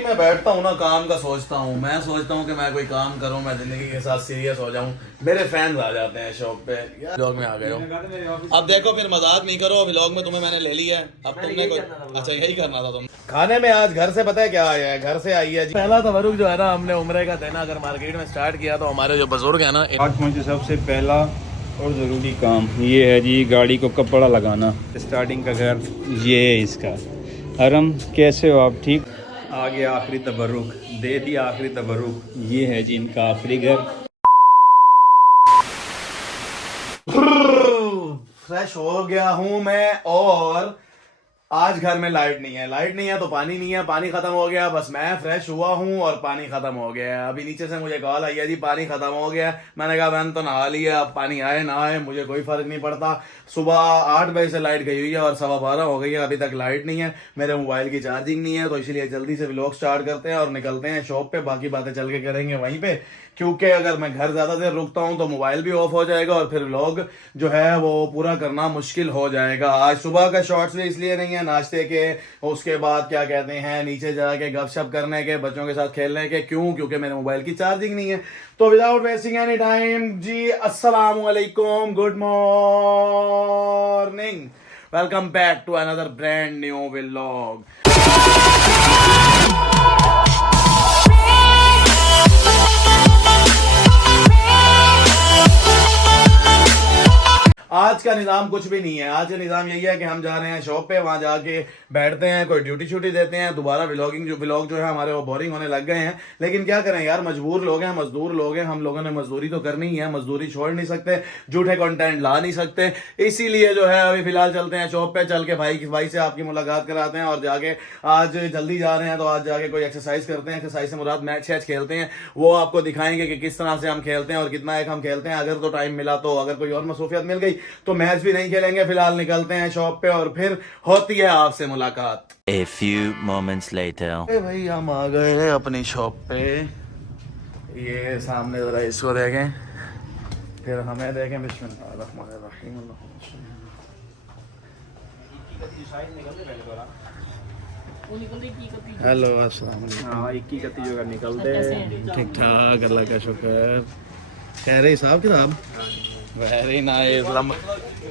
मैं बैठता हूँ ना, काम का सोचता हूँ। मैं सोचता हूँ कि मैं कोई काम करूँ, मैं जिंदगी के साथ सीरियस हो जाऊँ। मेरे फैंस आ जाते हैं शॉप पे, यार व्लॉग में आ गए हो। अब देखो फिर मजाक नहीं करो, व्लॉग में तुम्हें मैंने ले लिया है। अब तुमने कोई अच्छा यही करना था तुम। खाने में आज घर से पता है क्या आया है? घर से आई है जी पहला तवरुक जो है ना, हमने उम्रे का देना अगर मार्केट में स्टार्ट किया तो हमारे जो बुजुर्ग है ना, आज पहुँचे सबसे पहला और ज़रूरी काम ये है जी, गाड़ी को कपड़ा लगाना। स्टार्टिंग का घर ये है इसका। अरम कैसे हो आप? ठीक। आ गया आखिरी तबरुक, दे दिया आखिरी तबरुक। ये है जी इनका आखिरी घर। फ्रेश हो गया हूँ मैं, और आज घर में लाइट नहीं है। लाइट नहीं है तो पानी नहीं है, पानी खत्म हो गया। बस मैं फ्रेश हुआ हूँ और पानी खत्म हो गया है। अभी नीचे से मुझे कॉल आई है जी पानी खत्म हो गया। मैंने कहा मैंने तो नहा लिया, अब पानी आए ना आए मुझे कोई फर्क नहीं पड़ता। सुबह 8 बजे से लाइट गई हुई है और 12:15 हो गई है, अभी तक लाइट नहीं है। मेरे मोबाइल की चार्जिंग नहीं है, तो इसलिए जल्दी से व्लॉग स्टार्ट करते हैं और निकलते हैं शॉप पे। बाकी बातें चल के करेंगे वहीं पे, क्योंकि अगर मैं घर ज्यादा देर रुकता हूं तो मोबाइल भी ऑफ हो जाएगा और फिर व्लॉग जो है वो पूरा करना मुश्किल हो जाएगा। आज सुबह का शॉर्ट्स भी इसलिए नहीं है, नाश्ते के उसके बाद क्या कहते हैं नीचे जाके गपशप करने के, बच्चों के साथ खेलने के। क्यों? क्योंकि मेरे मोबाइल की चार्जिंग नहीं है। तो विदाउट वेस्टिंग एनी टाइम जी, अस्सलाम वालेकुम, good morning, welcome back to another brand new vlog. आज का निज़ाम कुछ भी नहीं है। आज का निज़ाम यही है कि हम जा रहे हैं शॉप पे, वहां जाके बैठते हैं, कोई ड्यूटी शूटी देते हैं। दोबारा व्लॉग जो है हमारे वो बोरिंग होने लग गए हैं। लेकिन क्या करें यार, मजबूर लोग हैं, मजदूर लोग हैं। हम लोगों ने मजदूरी तो करनी ही है, मजदूरी छोड़ नहीं सकते, झूठे कंटेंट ला नहीं सकते। इसीलिए जो है अभी फिलहाल चलते हैं शॉप पे, चल के भाई से आपकी मुलाकात कराते हैं और जाके आज जल्दी जा रहे हैं तो आज जाके कोई एक्सरसाइज करते हैं। एक्सरसाइज से मुराद मैच शैच खेलते हैं, वो आपको दिखाएंगे कि किस तरह से हम खेलते हैं और कितना एक हम खेलते हैं। अगर तो टाइम मिला तो, अगर कोई और मसरूफियत मिल गई तो मैच भी नहीं खेलेंगे। फिलहाल निकलते हैं शॉप पे और फिर होती है आपसे मुलाकात। A few moments later. भाई हम आ गए हैं अपनी शॉप पे। ये सामने जरा इसको देखें, फिर हमें देखें। बिस्मिल्लाहिर्रहमानिर्रहीम। हेलो अस्सलाम वालेकुम। हाँ 21 जो निकलते ठीक ठाक, अल्लाह का शुक्र। कह रहे हिसाब किताब वेरी नाइस।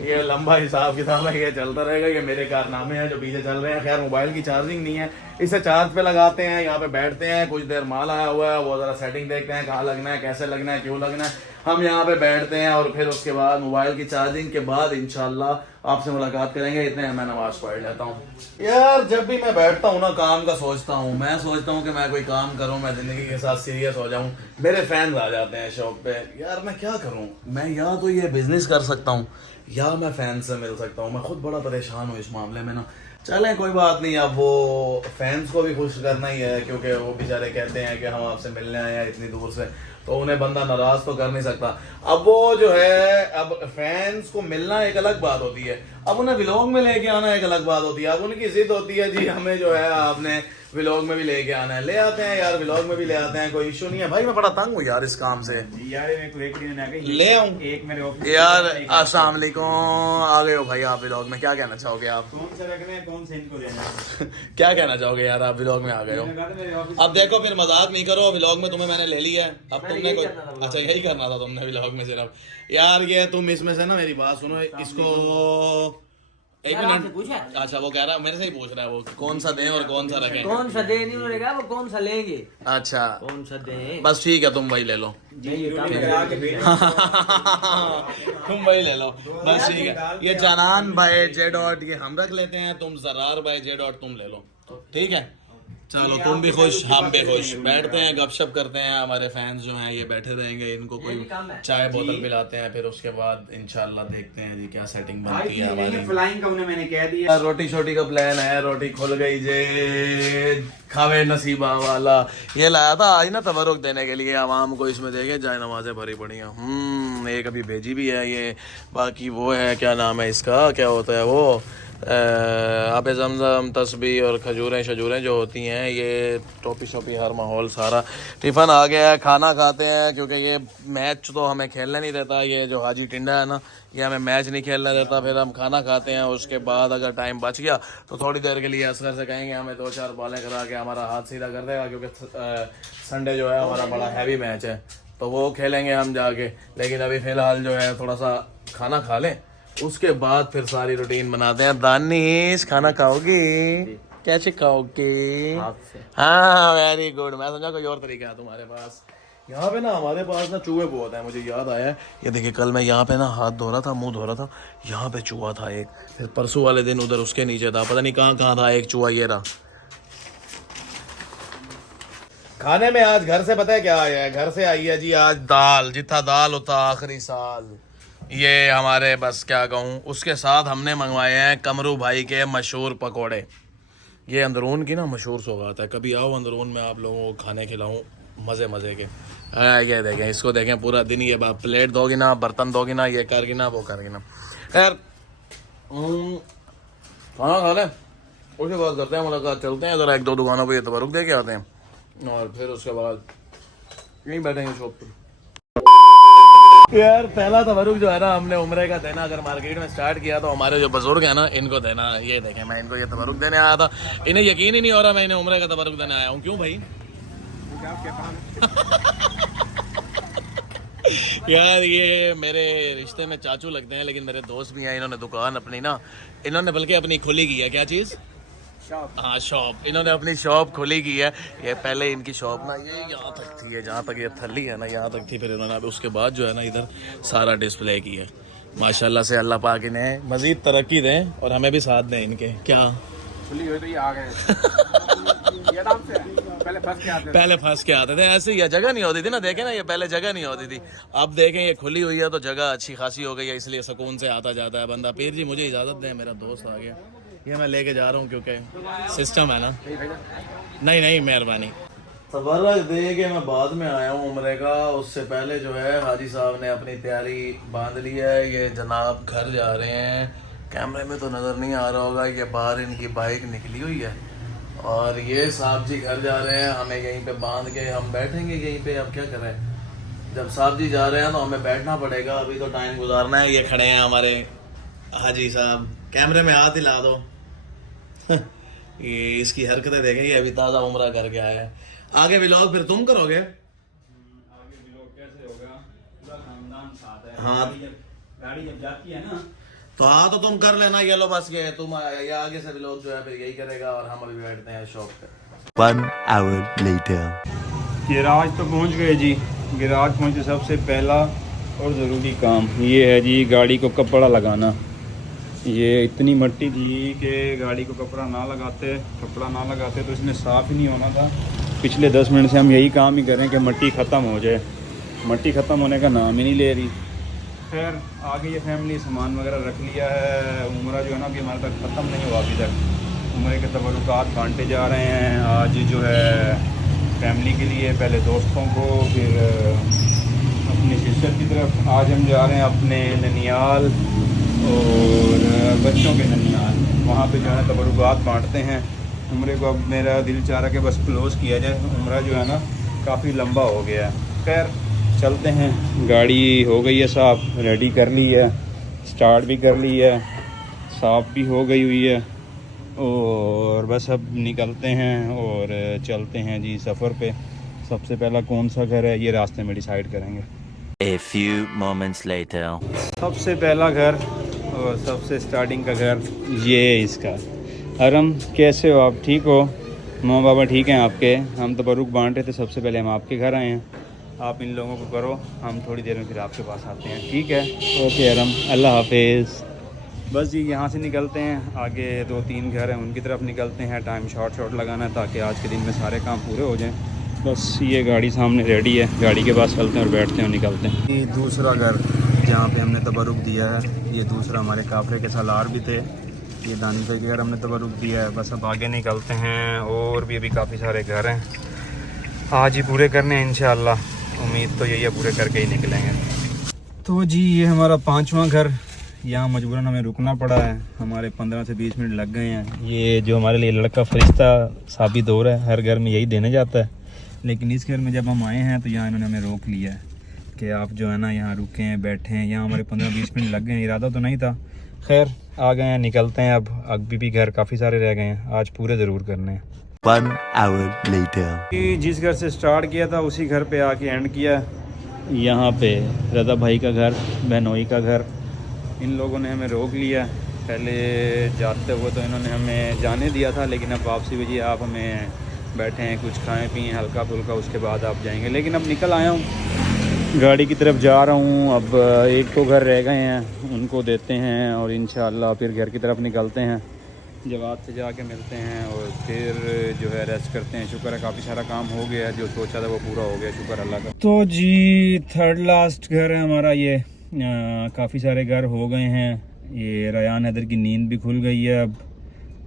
ये लंबा हिसाब किताब है, ये चलता रहेगा। ये मेरे कारनामे हैं जो पीछे चल रहे हैं। खैर मोबाइल की चार्जिंग नहीं है, इसे चार्ज पे लगाते हैं, यहाँ पे बैठते हैं, कुछ देर माल आया हुआ है वो जरा सेटिंग देखते हैं, कहाँ लगना है, कैसे लगना है, क्यों लगना है। हम यहाँ पे बैठते हैं और फिर उसके बाद मोबाइल की चार्जिंग के बाद इंशाल्लाह आपसे मुलाकात करेंगे। इतने मैं नमाज पढ़ लेता हूँ। यार जब भी मैं बैठता हूँ ना, काम का सोचता हूँ। मैं सोचता हूँ कि मैं कोई काम करूँ, मैं जिंदगी के साथ सीरियस हो जाऊँ। मेरे फैंस आ जाते हैं शॉप पे, यार मैं क्या करूँ? मैं या तो ये बिजनेस कर सकता हूँ या मैं फैंस से मिल सकता हूँ। मैं खुद बड़ा परेशान हूँ इस मामले में ना। चले कोई बात नहीं, अब वो फैंस को भी खुश करना ही है, क्योंकि वो बेचारे कहते हैं कि हम आपसे मिलने आए हैं इतनी दूर से, तो उन्हें बंदा नाराज तो कर नहीं सकता। अब वो जो है, अब फैंस को मिलना एक अलग बात होती है, अब उन्हें व्लॉग में लेके आना एक अलग बात होती है। अब उनकी जिद होती है जी हमें जो है आपने व्लॉग में भी लेके आना है। ले आते हैं यार, व्लॉग में भी ले आते हैं, कोई इशू नहीं है भाई। मैं बड़ा तंग हूँ यार इस काम से। यार ले आऊं एक मेरे ऑफिस यार। अस्सलाम वालेकुम, आ गए हो भाई आप व्लॉग में। क्या कहना चाहोगे आप? कौन सा रखना है, कौन सा इनको देना है? क्या कहना चाहोगे यार, आप व्लॉग में आ गए हो। अब देखो फिर मजाक नहीं करो, व्लॉग में तुम्हें मैंने ले लिया है। अब तुमने कोई अच्छा यही करना था तुमने व्लॉग में सिर्फ। यार ये तुम इसमें से ना मेरी बात सुनो, इसको एक मिनट। अच्छा वो कह रहा है, मेरे से ही पूछ रहा है वो कौन सा दें और कौन सा रखें। कौन सा दे नहीं उन्होंने कहा, वो कौन सा लेंगे। अच्छा कौन सा दे, बस ठीक है, तुम वही ले लो। तुम वही ले लो बस ठीक है। ये जनान बाय जे डॉट ये हम रख लेते हैं, तुम जरार बाय जे डॉट तुम ले लो, ठीक है। चलो तुम भी खुश, हम भी खुश। बैठते हैं, गपशप करते हैं। हमारे फैंस जो हैं ये बैठे रहेंगे, इनको कोई चाय बोतल पिलाते हैं, फिर उसके बाद इंशाल्लाह देखते हैं जी क्या सेटिंग बनती है हमारी। फ्लाइंग का उन्हें मैंने कह दिया। रोटी शोटी का प्लान है, रोटी खुल गई जे खावे नसीबा वाला। ये लाया था आज ना तबरुक देने के लिए आवाम को, इसमें देखे जाए नमाजें भरी पड़ी हैं। एक अभी भेजी भी है ये, बाकी वो है क्या नाम है इसका, क्या होता है वो आब ज़मज़म तस्बीह और खजूरें शजूरें जो होती हैं, ये टोपी शोपी हर माहौल सारा। टिफ़न आ गया है, खाना खाते हैं क्योंकि ये मैच तो हमें खेलने नहीं देता, ये जो हाजी टिंडा है ना, ये हमें मैच नहीं खेलने देता। फिर हम खाना खाते हैं, उसके बाद अगर टाइम बच गया तो थोड़ी देर के लिए असगर से कहेंगे हमें 2-4 बॉलें करा के हमारा हाथ सीधा कर देगा, क्योंकि संडे जो है हमारा बड़ा हैवी मैच है, तो वो खेलेंगे हम जाके। लेकिन अभी फ़िलहाल जो है थोड़ा सा खाना खा लें, उसके बाद फिर सारी रूटीन बनाते हैं। दानिश खाना खाओगे? कैसे खाओगे? हाँ वेरी गुड। मैं समझा कोई और तरीका है तुम्हारे पास। यहाँ पे ना हमारे पास ना चूहे बहुत हैं, मुझे याद आया है। ये देखिए कल मैं यहाँ पे ना हाथ धो रहा था, मुंह धो रहा था, यहाँ पे चूहा था एक। फिर परसों वाले दिन उधर उसके नीचे था, पता नहीं कहाँ था एक चूहा। ये रहा खाने में आज घर से। पता है क्या आया है? घर से आई है जी आज दाल, जितना दाल होता आखिरी साल। ये हमारे बस क्या कहूँ, उसके साथ हमने मंगवाए हैं कमरू भाई के मशहूर पकोड़े। ये अंदरून की ना मशहूर सौगात है, कभी आओ अंदरून में आप लोगों को खाने खिलाऊं मज़े मज़े के। ये देखें, इसको देखें, पूरा दिन ये प्लेट दोगी ना, बर्तन दोगी ना, ये करगी ना, वो करगी ना। खैर खाना खा लें, उसके बाद करते हैं मुलाकात, चलते हैं ज़रा 1-2 दुकानों पर ये तबरुक दे के आते हैं, और फिर उसके बाद यहीं बैठेंगे शॉप पर। यार पहला तबरुक जो है ना, हमने उम्रे का देना अगर मार्केट में स्टार्ट किया तो हमारे जो बुजुर्ग हैं ना, इनको देना। ये देखें, मैं इनको ये तबरुक देने आया था, इन्हें यकीन ही नहीं हो रहा मैं इन्हें उम्रे का तबरुक देने आया हूँ। क्यों भाई? यार ये मेरे रिश्ते में चाचू लगते हैं, लेकिन मेरे दोस्त भी हैं। इन्होंने दुकान अपनी ना, इन्होंने बल्कि अपनी खुली की है। क्या चीज़? हाँ शॉप। इन्होंने अपनी शॉप खुली की है। ये पहले इनकी शॉप ना ये यहाँ तक थी, ये जहाँ तक ये थली है ना, यहाँ तक थी। फिर इन्होंने उसके बाद जो है ना इधर सारा डिस्प्ले की है। माशाल्लाह से अल्लाह पाक इन्हें मज़ीद तरक्की दें और हमें भी साथ दें इनके। क्या खुली हुई तो ये आ गए। ये नाम से पहले फंस के आते थे ऐसे ही, जगह नहीं होती थी ना। देखें ना, ये पहले जगह नहीं होती थी, अब देखें ये खुली हुई है तो जगह अच्छी खासी हो गई है, इसलिए सुकून से आता जाता है बंदा। पीर जी मुझे इजाज़त दें, मेरा दोस्त आ गया, ये मैं लेके जा रहा हूँ क्योंकि सिस्टम है ना। नहीं मेहरबानी। तबर्रक दे के मैं बाद में आया हूँ उम्रे का, उससे पहले जो है हाजी साहब ने अपनी तैयारी बांध ली है। ये जनाब घर जा रहे हैं, कैमरे में तो नज़र नहीं आ रहा होगा, ये बाहर इनकी बाइक निकली हुई है और ये साहब जी घर जा रहे हैं। हमें यहीं पे बांध के हम बैठेंगे यहीं पे। अब क्या करें, जब साहब जी जा रहे हैं तो हमें बैठना पड़ेगा, अभी तो टाइम गुजारना है। ये खड़े हैं हमारे हाजी साहब, कैमरे में हाथ हिला दो। ये इसकी हरकतें देखेंगे, अभी ताज़ा उम्रा करके आया है। आगे व्लॉग फिर तुम करोगे? आगे व्लॉग कैसे होगा, पूरा खानदान साथ है। हाँ गाड़ी जब जाती है ना तो हाँ, तो तुम कर लेना। ये लो बस, ये तुम ये आगे से व्लॉग जो है फिर यही करेगा और हम अभी बैठते हैं शॉप पे। 1 hour later. गैराज तो पहुंच गए जी। गैराज पहुंचे, सबसे पहला और ज़रूरी काम ये है जी गाड़ी को कपड़ा लगाना। ये इतनी मट्टी थी कि गाड़ी को कपड़ा ना लगाते तो इसने साफ़ ही नहीं होना था। पिछले 10 मिनट से हम यही काम ही कर रहे हैं कि मट्टी ख़त्म हो जाए। मट्टी ख़त्म होने का नाम ही नहीं ले रही। खैर आगे ये फैमिली सामान वगैरह रख लिया है। उम्रा जो है ना अभी हमारे तक ख़त्म नहीं हुआ अभी तक। उम्रे के तबरुकात बांटे जा रहे हैं आज जो है फैमिली के लिए, पहले दोस्तों को, फिर अपनी सिस्टर की तरफ। आज हम जा रहे हैं अपने ननियाल और बच्चों के ननियाल, वहाँ पे जो है तबरुकात बांटते हैं। उम्रे को अब मेरा दिल चाह रहा कि बस क्लोज़ किया जाए, उम्रा जो है ना काफ़ी लंबा हो गया है। खैर चलते हैं। गाड़ी हो गई है साफ़, रेडी कर ली है, स्टार्ट भी कर ली है, साफ़ भी हो गई हुई है और बस अब निकलते हैं और चलते हैं जी सफ़र पे। सबसे पहला कौन सा घर है ये रास्ते में डिसाइड करेंगे। A few moments later. सबसे पहला घर और सबसे स्टार्टिंग का घर ये है इसका। अरम कैसे हो आप? ठीक हो? माँ बाबा ठीक हैं आपके? हम तबरुक बांट रहे थे, सबसे पहले हम आपके घर आए हैं। आप इन लोगों को करो, हम थोड़ी देर में फिर आपके पास आते हैं, ठीक है? ओके अरम, अल्लाह हाफिज़। बस जी यहाँ से निकलते हैं, आगे 2-3 घर हैं उनकी तरफ निकलते हैं। टाइम शॉर्ट लगाना है ताकि आज के दिन में सारे काम पूरे हो जाएं। बस ये गाड़ी सामने रेडी है, गाड़ी के पास चलते हैं और बैठते हैं और निकलते हैं। ये दूसरा घर जहाँ पे हमने तबरुक दिया है, ये दूसरा हमारे काफ़रे के सालार भी थे। ये दानी भाई के घर हमने तबरुक दिया है। बस अब आगे निकलते हैं और भी अभी काफ़ी सारे घर हैं, आज ही पूरे करने हैं इंशाअल्लाह। उम्मीद तो यही है पूरे करके ही निकलेंगे। तो जी ये हमारा 5वां घर, यहाँ मजबूरन हमें रुकना पड़ा है। हमारे 15 से 20 मिनट लग गए हैं। ये जो हमारे लिए लड़का फरिश्ता साबित हो रहा है, हर घर में यही देने जाता है, लेकिन इस घर में जब हम आए हैं तो यहाँ इन्होंने हमें रोक लिया है कि आप जो है ना यहाँ रुकें, बैठें। यहाँ हमारे 15-20 मिनट लग गए हैं, इरादा तो नहीं था। खैर आ गए हैं, निकलते हैं अब। अभी भी घर काफ़ी सारे रह गए हैं, आज पूरे ज़रूर करने हैं। 1 hour later. जिस घर से स्टार्ट किया था उसी घर पे आके एंड किया। यहाँ पे रज़ा भाई का घर, बहनोई का घर। इन लोगों ने हमें रोक लिया। पहले जाते हुए तो इन्होंने हमें जाने दिया था, लेकिन अब वापसी भेजिए, आप हमें बैठे हैं, कुछ खाएं पिएँ हल्का फुल्का, उसके बाद आप जाएंगे। लेकिन अब निकल आया हूँ, गाड़ी की तरफ जा रहा हूँ। अब एक तो घर रह गए हैं, उनको देते हैं और इंशाल्लाह फिर घर की तरफ निकलते हैं। जवाब से जाके मिलते हैं और फिर जो है रेस्ट करते हैं। शुक्र है काफ़ी सारा काम हो गया, जो सोचा था वो पूरा हो गया, शुक्र अल्लाह का। तो जी थर्ड लास्ट घर है हमारा ये। काफ़ी सारे घर हो गए हैं। ये रयान हैदर की नींद भी खुल गई है।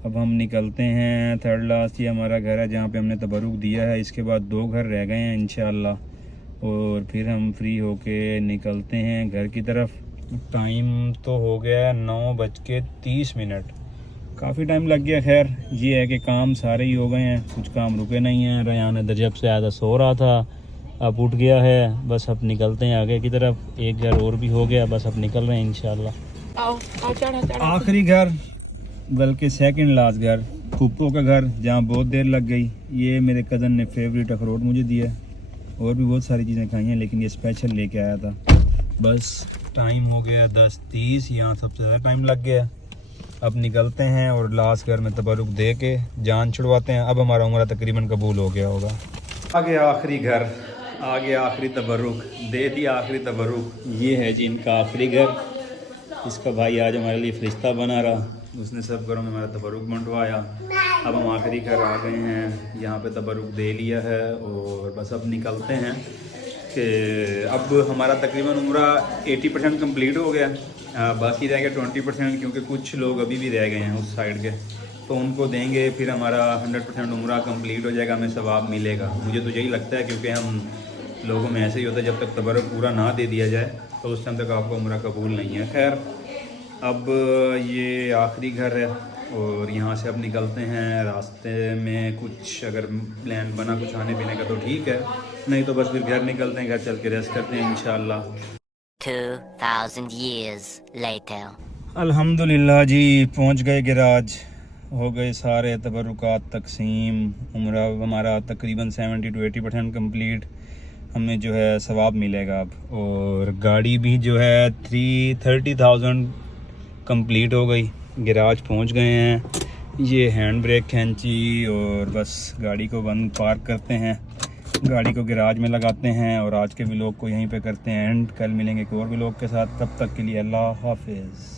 अब हम निकलते हैं। थर्ड लास्ट ये हमारा घर है जहाँ पे हमने तबरुक दिया है। इसके बाद 2 घर रह गए हैं इंशाल्लाह, और फिर हम फ्री होके निकलते हैं घर की तरफ। टाइम तो हो गया है 9:30। काफ़ी टाइम लग गया। खैर ये है कि काम सारे ही हो गए हैं, कुछ काम रुके नहीं हैं। रयान इधर जब से आया था सो रहा था, अब उठ गया है। बस अब निकलते हैं आगे की तरफ। एक घर और भी हो गया, बस अब निकल रहे हैं इंशाल्लाह। आखिरी घर, बल्कि सेकंड लास्ट घर, फूफो का घर, जहाँ बहुत देर लग गई। ये मेरे कज़न ने फेवरेट अखरोट मुझे दिया, और भी बहुत सारी चीज़ें खाई हैं, लेकिन ये स्पेशल लेके आया था। बस टाइम हो गया 10:30, यहाँ सबसे ज़्यादा टाइम लग गया। अब निकलते हैं और लास्ट घर में तबरुक दे के जान छुड़वाते हैं। अब हमारा उम्रा तकरीबन कबूल हो गया होगा। आगे आखिरी घर, आगे आखिरी तबरुक, दे दिया आखिरी तबरुक। ये है जी इनका आखिरी घर। इसका भाई आज हमारे लिए फरिश्ता बना रहा, उसने सब घरों में हमारा तबरुक बंटवाया। अब हम आखिरी घर आ गए हैं, यहाँ पे तबरुक दे लिया है और बस अब निकलते हैं कि अब हमारा तकरीबन उम्रा 80% कंप्लीट हो गया। बाकी रह गया 20%, क्योंकि कुछ लोग अभी भी रह गए हैं उस साइड के, तो उनको देंगे, फिर हमारा 100% उम्रा कंप्लीट हो जाएगा, हमें सवाब मिलेगा। मुझे तो यही लगता है, क्योंकि हम लोगों में ऐसे ही होता है, जब तक तबरुक पूरा ना दे दिया जाए तो उस टाइम तक आपको उम्रा कबूल नहीं है। खैर अब ये आखिरी घर है और यहाँ से अब निकलते हैं। रास्ते में कुछ अगर प्लान बना कुछ खाने पीने का तो ठीक है, नहीं तो बस फिर घर निकलते हैं, घर चल के रेस्ट करते हैं इंशाल्लाह। 2000 years later. अल्हम्दुलिल्लाह जी, पहुँच गए गिराज, हो गए सारे तबरुकात तकसीम। उम्रा हमारा तकरीबन 70 to 80% कम्प्लीट। हमें जो है सवाब मिलेगा अब, और गाड़ी भी जो है 30,000 कंप्लीट हो गई। गिराज पहुंच गए हैं। ये हैंड ब्रेक खींची और बस गाड़ी को बंद पार्क करते हैं, गाड़ी को गिराज में लगाते हैं, और आज के व्लॉग को यहीं पे करते हैं एंड। कल मिलेंगे एक और व्लॉग के साथ, तब तक के लिए अल्लाह हाफिज़।